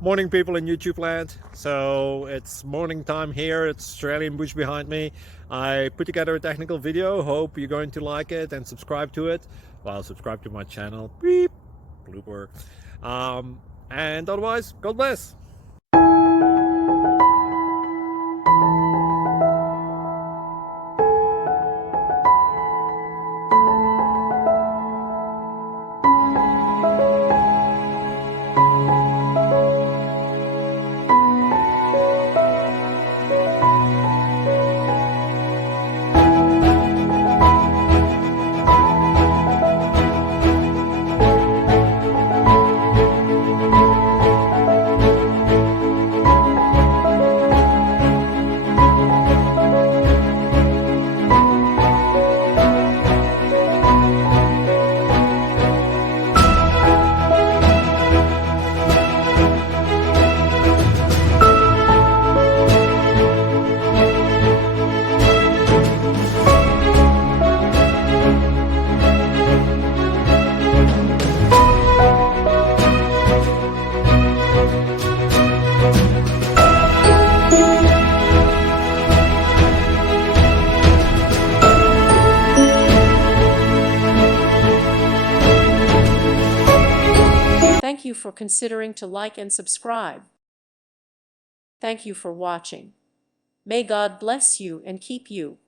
Morning, people in YouTube land. So it's morning time here. It's Australian bush behind me. I put together a technical video. Hope you're going to like it and subscribe to it. Well, subscribe to my channel. Beep, blooper. And otherwise, God bless. Thank you for considering to like and subscribe. Thank you for watching. May God bless you and keep you.